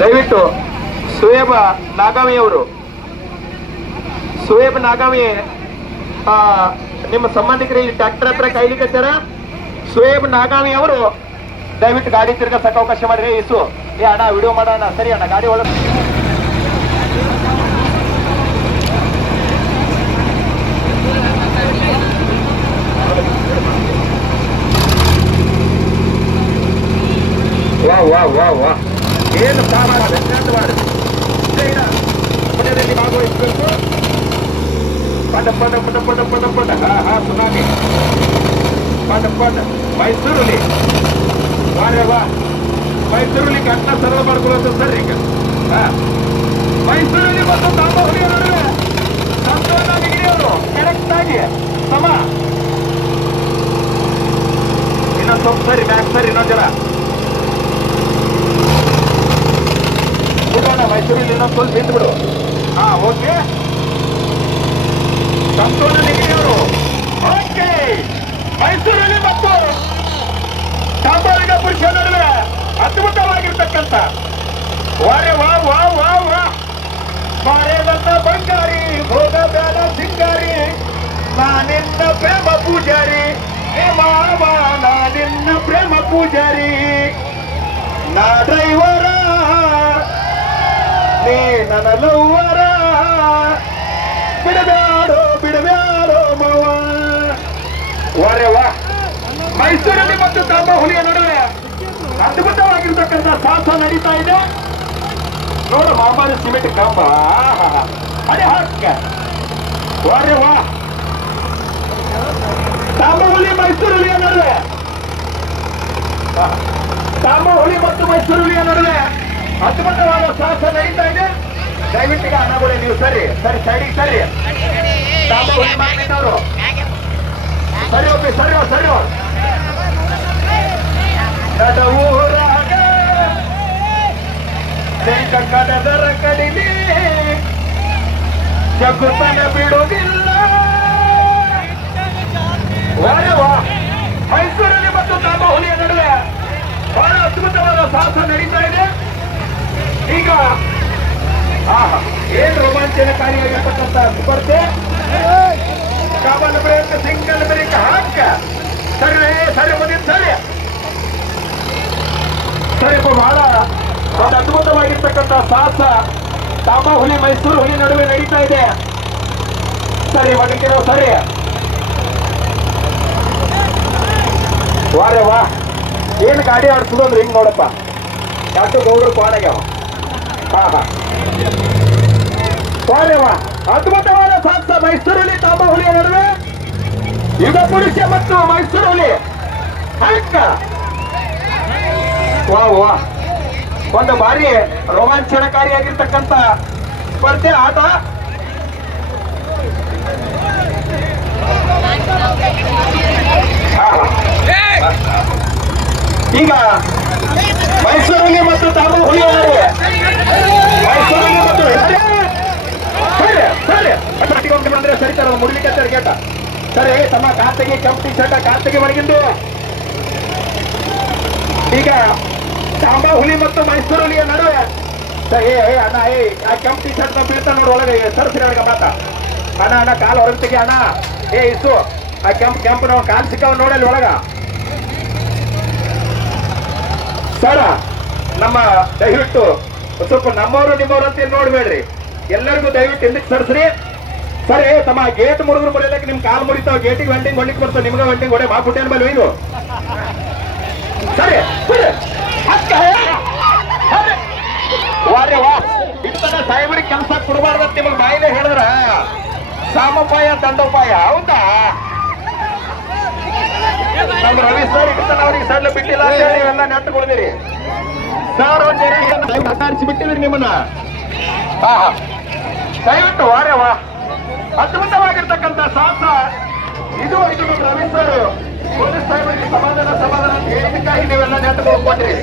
ದಯವಿಟ್ಟು ಸುಯೇಬ್ ನಾಗಾವಿ ಅವರು, ಸುಯೇಬ್ ನಾಗಾವಿ ನಿಮ್ಮ ಸಂಬಂಧಿಕರು ಈ ಟ್ರ್ಯಾಕ್ಟರ್ ಹತ್ರ ಕಾಯ್ಲಿಕ್ಕೆ ಸುಯೇಬ್ ನಾಗಾವಿ ಅವರು ದಯವಿಟ್ಟು ಗಾಡಿ ತಿರ್ಗಸಕ್ಕೆ ಅವಕಾಶ ಮಾಡ್ರಿ. ಇಸು ಏ ಅಣ್ಣ ವಿಡಿಯೋ ಮಾಡೋಣ. ಸರಿ ಅಣ್ಣ, ಗಾಡಿ ಒಳಗೆ ವಾ ವಾ ವಾ ವಾ ಏನು ಪುಣ್ಯದಲ್ಲಿ ಭಾಗವಹಿಸಬೇಕು. ಪಟ ಪಟ ಪಟ ಪಟ ಪಟ ಪಟ ಸುನಾಮಿ ಪಟ ಪಟ ಮೈಸೂರಲ್ಲಿ ವಾರೇ ವಾ ಮೈಸೂರಲ್ಲಿ ಕಟ್ಟ ಸರಳ ಮಾಡ್ಕೊಳ್ಳೋದು ಸರ್. ಈಗ ಮೈಸೂರಲ್ಲಿ ಮತ್ತು ತಾಂಬಾಹುಲಿ ನಡುವೆ ಸಂತೋಷ ಡಿಗ್ರಿಯವರು ಕರೆಕ್ಟ್ ಆಗಿ ಸಮ. ಇನ್ನೊಂದು ಸ್ವಲ್ಪ ಸರಿ ಮ್ಯಾಕ್ ಸರಿ ಇನ್ನೊಂದು ಜನ ಬಿಡೋಣ. ಮೈಸೂರಲ್ಲಿ ಇನ್ನೊಂದು ಸ್ವಲ್ಪ ನಿಂತು ಬಿಡು. ಓಕೆ. ಸಂತೋಷ ಡಿಗ್ರಿಯವರು ಓಕೆ. ಮೈಸೂರಲ್ಲಿ ಮತ್ತು ತಾಂಬಾಲಿಗ ಪುರುಷ ನಡುವೆ ಅದ್ಭುತವಾಗಿರ್ತಕ್ಕಂಥ ವಾರೇ ವಾ ವಾ ವಾ ವಾ ಮಾರೇ ನನ್ನ ಬಂಗಾರಿ ಭೋಗ ಬೇಡ ಸಿಂಗಾರಿ ನಾನಿನ್ನ ಪ್ರೇಮ ಪೂಜಾರಿ ಹೇ ಮಾವ ನಾನಿನ್ನ ಪ್ರೇಮ ಪೂಜಾರಿ ನಾ ಡ್ರೈವರ ನೀ ನನ್ನ ಲವ್ವರ ಬಿಡಬ್ಯಾಡೋ ಬಿಡಬ್ಯಾಡೋ ಮಾವ. ವಾರೇ ವಾ ಮೈಸೂರಲ್ಲಿ ಮತ್ತು ತಾಂಬಾಹುಲಿಯ ನಡುವೆ ಅದ್ಭುತವಾಗಿರ್ತಕ್ಕಂಥ ಸಾಹಸ ನಡೀತಾ ಇದೆ. ನೋಡ ಮಾಮಾರಿ ಸಿಮೆಂಟ್ ಕಂಬ ಅದೇ ಹಾಕ. ವಾರೇ ವಾ ತಾಂಬಾಹುಲಿ ಮೈಸೂರುಲಿಯ ನಡುವೆ, ತಾಂಬಾಹುಲಿ ಮತ್ತು ಮೈಸೂರುಲಿಯ ನಡುವೆ ಅದ್ಭುತವಾದ ಸಾಹಸ ನಡೀತಾ ಇದೆ. ದಯವಿಟ್ಟಿಗೆ ಹಣಗಳು ನೀವು ಸರಿ ಸರಿ ಸೈಡಿಗೆ ಸರಿ. ತಾಂಬಾಹುಲಿ ಮಾರ್ಕೆಟ್ನವರು ಸರಿ ಹೋಗಿ ಸರಿ ಸರಿ. ಊರಾಗ ಕಡದರ ಕಡಿಮೆ ಜಗುತನ ಬಿಡುವುದಿಲ್ಲ. ಮೈಸೂರಲ್ಲಿ ಮತ್ತು ತಾಂಬಾಹುಲಿಯ ನಡುವೆ ಬಹಳ ಅದ್ಭುತವಾದ ಸಾಹಸ ನಡೀತಾ ಇದೆ. ಈಗ ಏನ್ ರೋಮಾಂಚನಕಾರಿಯಾಗಿರ್ತಕ್ಕಂಥ ಸ್ಪರ್ಧೆ. ಡಬಲ್ ಬ್ರೇಕ್ ಸಿಂಗಲ್ ಬ್ರೇಕ್ ಹಾಕ ಸರಿ ಸರಿ ಮುಂದಿನ ಸರಿ ಸರಿ. ಬಹಳ ಒಂದು ಅದ್ಭುತವಾಗಿರ್ತಕ್ಕಂಥ ಸಾಹಸ ತಾಂಬಾಹುಲಿ ಮೈಸೂರು ಹುಲಿ ನಡುವೆ ನಡೀತಾ ಇದೆ. ಸರಿ ಒಡಗಿರೋ ಸರಿ. ವಾರೇ ವಾ ಏನ್ ಗಾಡಿ ಆಡ್ಸೋದ್ರಿ ಹಿಂಗ್ ನೋಡಪ್ಪ. ಯಾಕೆ ಗೌಡ್ರು ಕೋಣೆಗೆ ವಾರೇ ವಾ ಅದ್ಭುತವಾದ ಸಾಹಸ ಮೈಸೂರಲ್ಲಿ ತಾಂಬಾಹುಲಿಯ ನಡುವೆ. ಯುಗ ಪುರುಷ ಮತ್ತು ಮೈಸೂರಲ್ಲಿ ಹಾಕ. ವಾ ವಾ ಒಂದು ಬಾರಿ ರೋಮಾಂಚನಕಾರಿಯಾಗಿರ್ತಕ್ಕಂಥ ಸ್ಪರ್ಧೆ ಆಟ. ಈಗ ಮೈಸೂರಿಗೆ ಮತ್ತು ತಾಂಬಾಹುಲಿಯ ನಡುವೆ, ಮೈಸೂರಿಗೆ ಮತ್ತು ಬಂದ್ರೆ ಸರಿ ತರ ಮುಡ್ಲಿಕ್ಕೆ ಗೇಟ ಸರಿ. ತಮ್ಮ ಕಾರ್ತಿಗೆ ಕೆಂಪು ಟಿ ಶರ್ಟ್ ಕಾರ್ತಿಗೆ ಒಳಗಿಂದು. ಈಗ ತಾಂಬಾಹುಲಿ ಮತ್ತು ಮೈಸೂರುಲಿಯ ನಡುವೆ ಅಣ್ಣ ಆ ಕೆಂಪು ಟಿ ಶರ್ಟ್ ಬೀಳ್ತಾ ನೋಡು ಒಳಗೆ ಸರ್ಸಿರ ಮಾತ. ಅಣ್ಣ ಅಣ್ಣ ಕಾಲು ಹೊರಗೆ ತೆಗಿ ಅಣ್ಣ. ಇಸು ಆ ಕೆಂಪು ನಾವು ಕಾಲು ಸಿಕ್ಕವ್ ನೋಡಲ್ಲಿ ಒಳಗ ಸರ. ನಮ್ಮ ದಯವಿಟ್ಟು ಸ್ವಲ್ಪ ನಮ್ಮವರು ನಿಮ್ಮವ್ರು ಅಂತ ನೋಡ್ಬೇಡ್ರಿ. ಎಲ್ಲರಿಗೂ ದಯವಿಟ್ಟು ಹಿಂದಕ್ಕೆ ಸರ್ಸ್ರಿ ಸರಿ. ತಮ್ಮ ಗೇಟ್ ಮುರಿದ್ರು ಮುರಿಯಲಕ್ಕೆ ನಿಮ್ ಕಾಲು ಮುರಿತಾವ. ಗೇಟಿಗೆ ವೆಂಡಿಂಗ್ ಹೊಡ್ಲಿಕ್ಕೆ ಬರ್ತಾವ. ನಿಮ್ಗೆ ವೆಂಡಿಂಗ್ ಹೊಡೆ ಮಾಪುಟ್ಟೇನ್ ಮೇಲೆ ಒಯ್ದು ಸರಿ. ವಾರೇ ವಾ ಇರ್ತದ ಸಾಹೇಬರಿಗೆ ಕೆಲಸ ಕೊಡಬಾರ್ದಂತ ನಿಮಗೆ ಬಾಯಿಲೆ ಹೇಳಿದ್ರ ಸಾಮೋಪಾಯ ದಂಡೋಪಾಯ ಹೌದಾ. ನಮ್ಮ ರವಿ ಸರ್ ಇರ್ತಾನ ಅವ್ರಿಗೆ ಸಣ್ಣ ಬಿಟ್ಟಿಲ್ಲ ಅಂತ ಹೇಳಿ ನೀವೆಲ್ಲ ನೆಟ್ಟು ಕೊಡ್ತೀರಿ ಸರ್. ಒಂದ್ ಮಾತಾಡಿಸಿ ಬಿಟ್ಟಿದ್ರಿ ನಿಮ್ಮನ್ನ. ದಯವಿಟ್ಟು ವಾರೇ ವಾ ಅದ್ಭುತವಾಗಿರ್ತಕ್ಕಂಥ ಸಾಹಸ ಇದು. ರವಿ ಸರ್ ಪೊಲೀಸ್ ಸಾಹೇಬರಿಗೆ ಸಮಾಧಾನ ಅಂತ ಹೇಳಿದಕ್ಕಾಗಿ ನೀವೆಲ್ಲ ನೆಟ್ಟು ಕೊಡ್ಕೊಟ್ರಿ.